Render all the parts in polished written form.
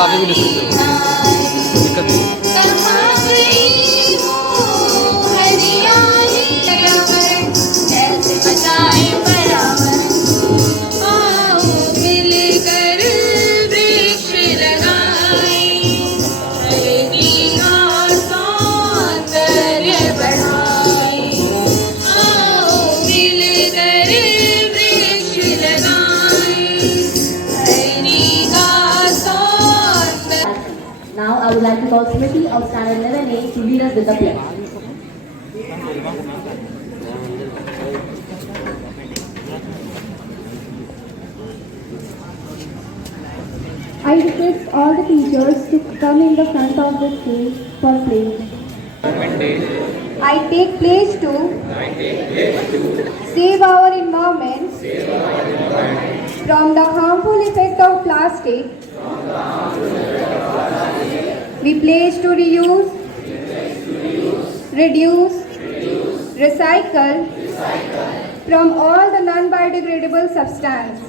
आगे भी ले सकते हो, दिक्कत नहीं। Now I would like to call Smriti of standard 11A to lead us with the pledge. I request all the teachers to come in the front of the stage for pledge. I take pledge to save our environment from the harmful effect of plastic. We pledge to reuse, reduce, recycle from all the non-biodegradable substance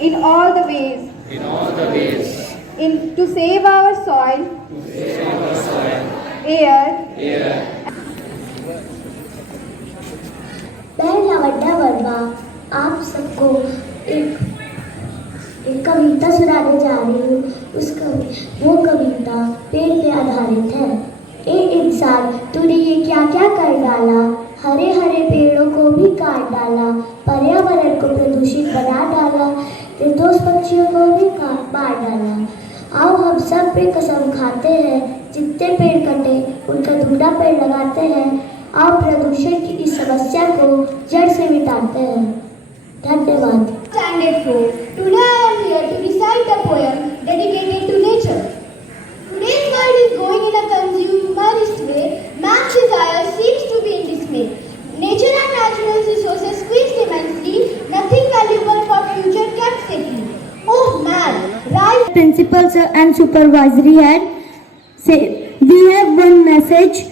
in all the ways, to save our soil, air. पहला वड्डा Verba आप सबको एक कविता सुनाने जा रही हूँ। वो कविता पेड़ पे आधारित है। एक इंसान तूने ये क्या क्या कर डाला, हरे हरे पेड़ों को भी काट डाला, पर्यावरण को प्रदूषित बना डाला, निर्दोष पक्षियों को भी मार डाला। आओ हम सब पे कसम खाते हैं, जितने पेड़ कटे उनका दूसरा पेड़ लगाते हैं। आओ प्रदूषण की इस समस्या को जड़ से मिटाते हैं। धन्यवाद। Standard 4. Today I am here to recite a poem dedicated to nature. Today's world is going in a consumerist way. Man's desire seems to be in dismay. Nature and natural resources squeezed immensely. Nothing valuable for future kept safely. Oh man, rise. Principals and supervisory head. We have one message: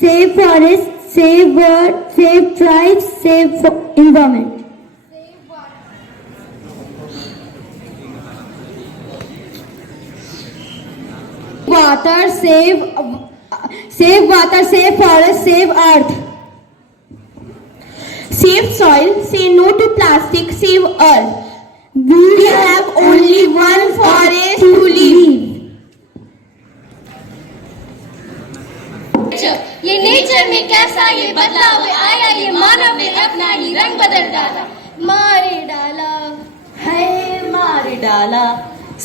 save forest, save world, save tribes, save environment. Water, save water, save forest, save earth. Save soil, say no to plastic, save earth. We have only one forest to live. ये nature में कैसा ये बदलाव आया, ये मानव ने अपना ही रंग बदल डाला, मारे डाला है मारे डाला।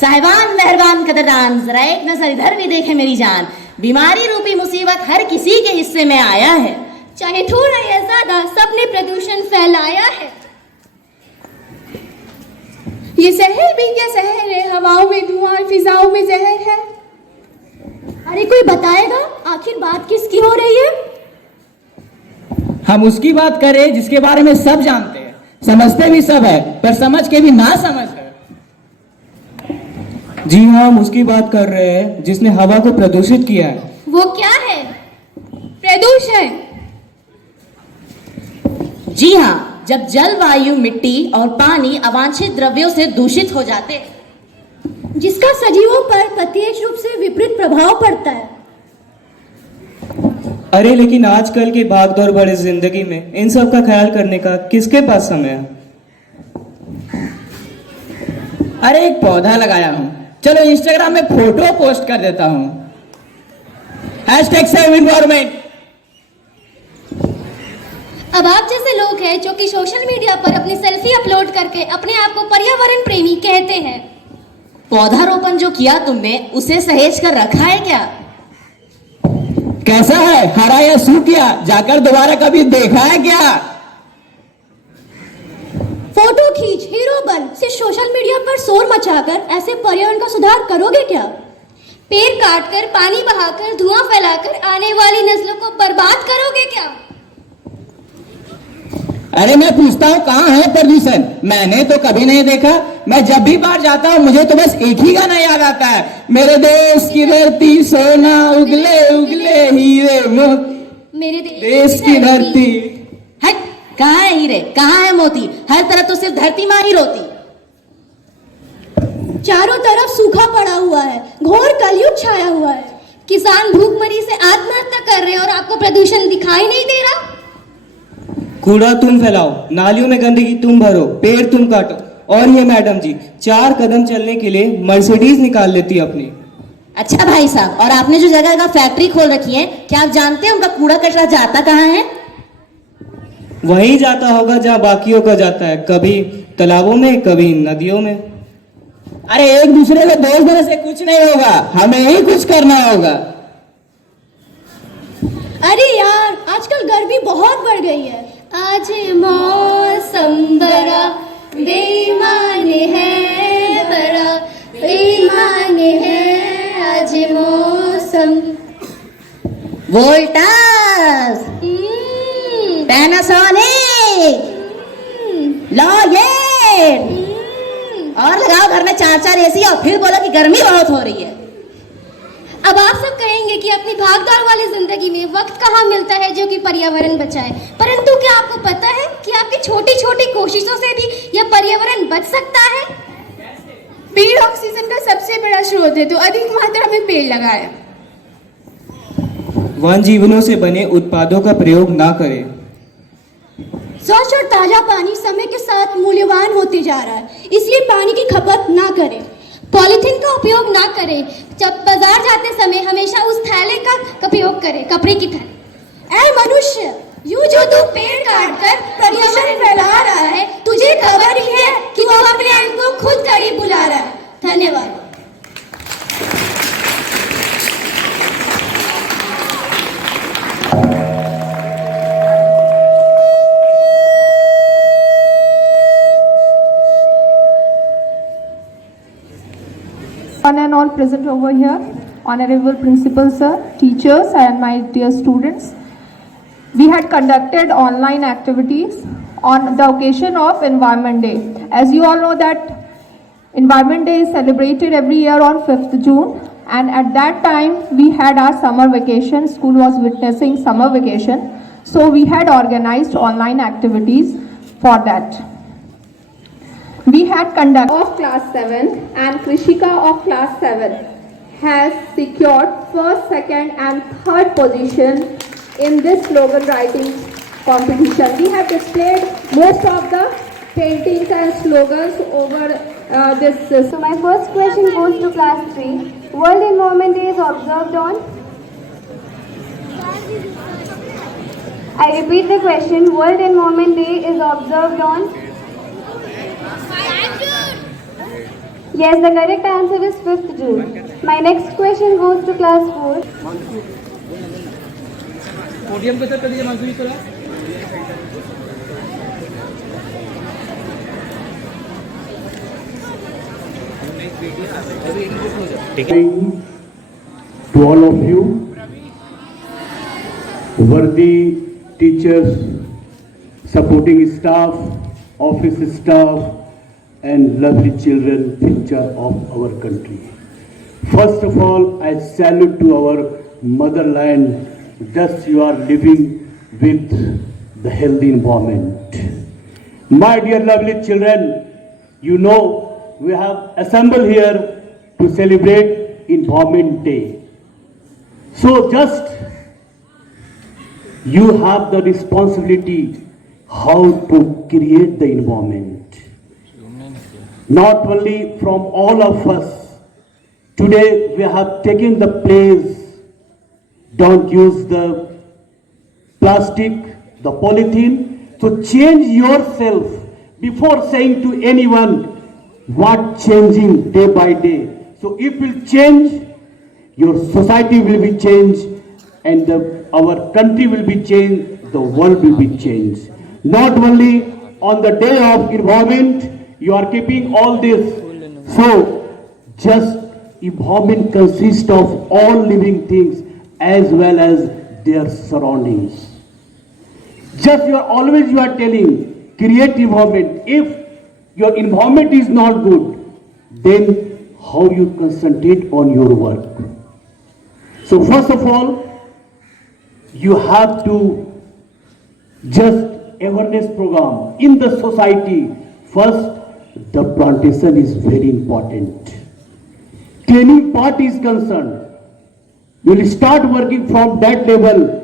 साहिबान मेहरबान कदरदान, जरा एक नजर इधर भी देखे मेरी जान। बीमारी रूपी मुसीबत हर किसी के हिस्से में आया है, चाहे थोड़ा या ज्यादा सबने प्रदूषण फैलाया है। ये शहर भी क्या शहर है, हवाओं में धुआं, फिजाओं में जहर है। अरे कोई बताएगा आखिर बात किसकी हो रही है? हम उसकी बात करें जिसके बारे में सब जानते हैं, समझते भी सब है, पर समझ के भी ना समझ है। जी हाँ, हम उसकी बात कर रहे हैं जिसने हवा को प्रदूषित किया है। वो क्या है? प्रदूषण। जी हाँ, जब जल, वायु, मिट्टी और पानी अवांछित द्रव्यों से दूषित हो जाते, जिसका सजीवों पर प्रत्यक्ष रूप से विपरीत प्रभाव पड़ता है। अरे लेकिन आजकल की भागदौड़ भरी जिंदगी में इन सब का ख्याल करने का किसके पास समय है? अरे एक पौधा लगाया हूँ, चलो इंस्टाग्राम में फोटो पोस्ट कर देता हूँ। #SaveEnvironment। अब आप जैसे लोग हैं जो कि सोशल मीडिया पर अपनी सेल्फी अपलोड करके अपने आप को पर्यावरण प्रेमी कहते हैं। पौधारोपण जो किया तुमने उसे सहेज कर रखा है क्या? कैसा है, हरा या सूख गया? जाकर दोबारा कभी देखा है क्या? फोटो खींच, हीरो बन, सिर्फ सोशल मीडिया पर शोर मचाकर ऐसे पर्यावरण का सुधार करोगे क्या? पेड़ काटकर, पानी बहाकर, धुआं फैलाकर आने वाली नस्लों को बर्बाद करोगे क्या? अरे मैं पूछता हूँ कहाँ है प्रदूषण? मैंने तो कभी नहीं देखा। मैं जब भी बाहर जाता हूँ मुझे तो बस एक ही गाना याद आता है, मेरे देश की धरती सोना उगले उगले हीरे मेरे देश की धरती। हट, कहाँ है हीरे, कहाँ है मोती? हर तरफ तो सिर्फ धरती माँ ही रोती। चारों तरफ सूखा पड़ा हुआ है, घोर कलयुग छाया हुआ है। किसान भूखमरी से आत्महत्या कर रहे हैं और आपको प्रदूषण दिखाई नहीं दे रहा? कूड़ा तुम फैलाओ, नालियों में गंदगी तुम भरो, पेड़ तुम काटो, और ये मैडम जी 4 कदम चलने के लिए मर्सिडीज निकाल लेती है अपनी। अच्छा भाई साहब, और आपने जो जगह का फैक्ट्री खोल रखी है, क्या आप जानते हैं उनका कूड़ा कचरा जाता कहाँ है? वहीं जाता होगा जहाँ बाकियों का जाता है, कभी तालाबों में, कभी नदियों में। अरे एक दूसरे को दोष देने से कुछ नहीं होगा, हमें ही कुछ करना होगा। अरे यार, आजकल गर्मी बहुत बढ़ गई है। आज मौसम बड़ा बेईमान है, बड़ा बेईमान है आज मौसम। वोल्टास, पैनासोनिक, लॉयड, और लगाओ घर में 4-4 एसी और फिर बोलो कि गर्मी बहुत हो रही है। अब आप सब कहेंगे कि अपनी भागदौड़ वाली जिंदगी में वक्त कहाँ मिलता है जो कि पर्यावरण बचाए, परंतु क्या आपको पता है कि आपकी छोटी छोटी कोशिशों से भी यह पर्यावरण बच सकता है? पेड़ ऑक्सीजन का सबसे बड़ा स्रोत है, तो अधिक मात्रा में पेड़ लगाएं। वन जीवनों से बने उत्पादों का प्रयोग ना करें। स्वच्छ और ताजा पानी समय के साथ मूल्यवान होते जा रहा है, इसलिए पानी की खपत ना करें। पॉलीथीन का उपयोग ना करें। जब बाजार जाते समय हमेशा उस थैले का उपयोग करें, कपड़े की थैले। ऐ मनुष्य, यूं जो तू पेड़ काटकर प्रदूषण फैला रहा है, तुझे खबर ही है कि तू अपने आप को खुद करीब बुला रहा है। धन्यवाद। One and all present over here, Honorable Principal Sir, teachers and my dear students. We had conducted online activities on the occasion of Environment Day. As you all know that Environment Day is celebrated every year on 5th June, and at that time we had our summer vacation. School was witnessing summer vacation, so we had organized online activities for that. We had conducted of class 7 and Krishika of class 7 has secured first, second and third position in this slogan writing competition. We have displayed most of the paintings and slogans over this. So my first question goes to class 3. World Environment Day is observed on? I repeat the question. World Environment Day is observed on? Yes, the correct answer is 5th June. My next question goes to class 4. Podium पे कर दीजिए माधुरी थोड़ा। To all of you, worthy teachers, supporting staff, office staff, and lovely children, future of our country. First of all, I salute to our motherland. Thus you are living with the healthy environment. My dear lovely children, you know we have assembled here to celebrate Environment Day. So just you have the responsibility how to create the environment. Not only from all of us, today we have taken the place, don't use the plastic, the polythene, so change yourself before saying to anyone what changing day by day. So if you change, your society will be changed and our country will be changed, the world will be changed. Not only on the day of environment, you are keeping all this. So, just environment consists of all living things as well as their surroundings. Just you are telling, create environment. If your environment is not good, then how you concentrate on your work? So first of all, you have to just awareness program in the society. First, the plantation is very important. Training part is concerned. You will start working from that level.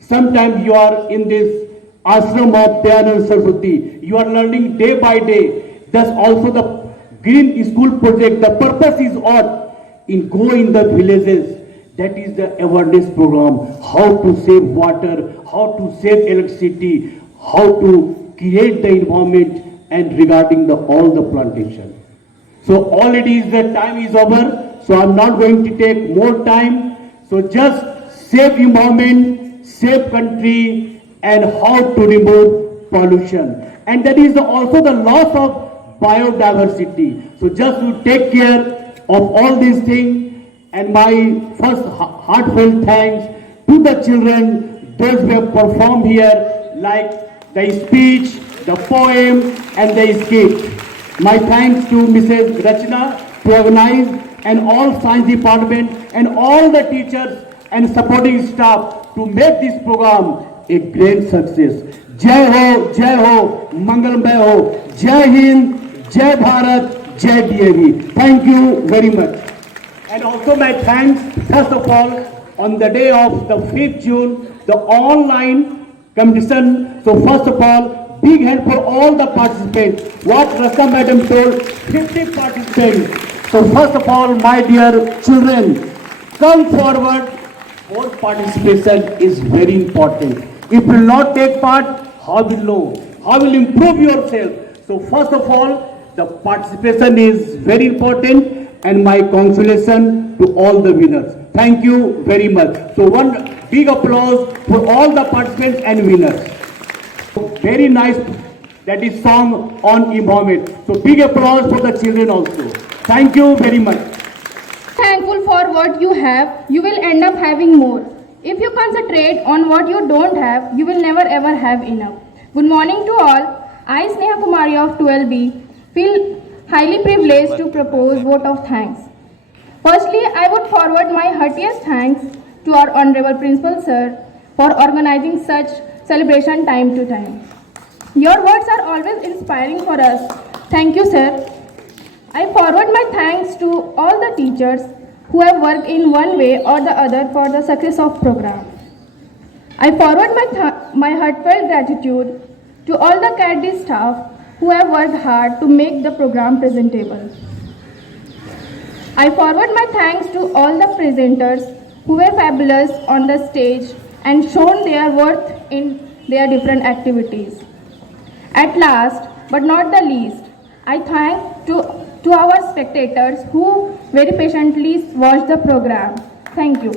Sometimes you are in this ashram of Dayanand Saraswati. You are learning day by day. Thus also the Green School project, the purpose is what? Go in the villages. That is the awareness program. How to save water, how to save electricity, how to create the environment and regarding all the plantation. So already the time is over. So I'm not going to take more time. So just save environment, save country, and how to remove pollution. And that is also the loss of biodiversity. So just to take care of all these things. And my first heartfelt thanks to the children, those who have performed here, like the speech, the poem, and the skit. My thanks to Mrs. Rachna to organize, and all science department, and all the teachers and supporting staff to make this program a great success. Jai Ho, Mangalmay Ho, Jai Hind, Jai Bharat, Jai DAV. Thank you very much. And also my thanks, first of all, on the day of the 5th June, the online competition. So first of all, big hand for all the participants. What Rasa Madam told, 50 participants. So first of all, my dear children, come forward. For participation is very important. If you will not take part, how will know? How will improve yourself? So first of all, the participation is very important. And my congratulations to all the winners. Thank you very much. So one big applause for all the participants and winners. Very nice, that is song on environment. So big applause for the children also. Thank you very much. Thankful for what you have, you will end up having more. If you concentrate on what you don't have, you will never ever have enough. Good morning to all. I, Sneha Kumari of 12B, feel highly privileged to propose vote of thanks. Firstly, I would forward my heartiest thanks to our Honorable Principal Sir for organizing such celebration time to time. Your words are always inspiring for us. Thank you, sir. I forward my thanks to all the teachers who have worked in one way or the other for the success of program. I forward my heartfelt gratitude to all the CADD staff who have worked hard to make the program presentable. I forward my thanks to all the presenters who were fabulous on the stage and shown their worth in their different activities. At last, but not the least, I thank to our spectators who very patiently watched the program. Thank you.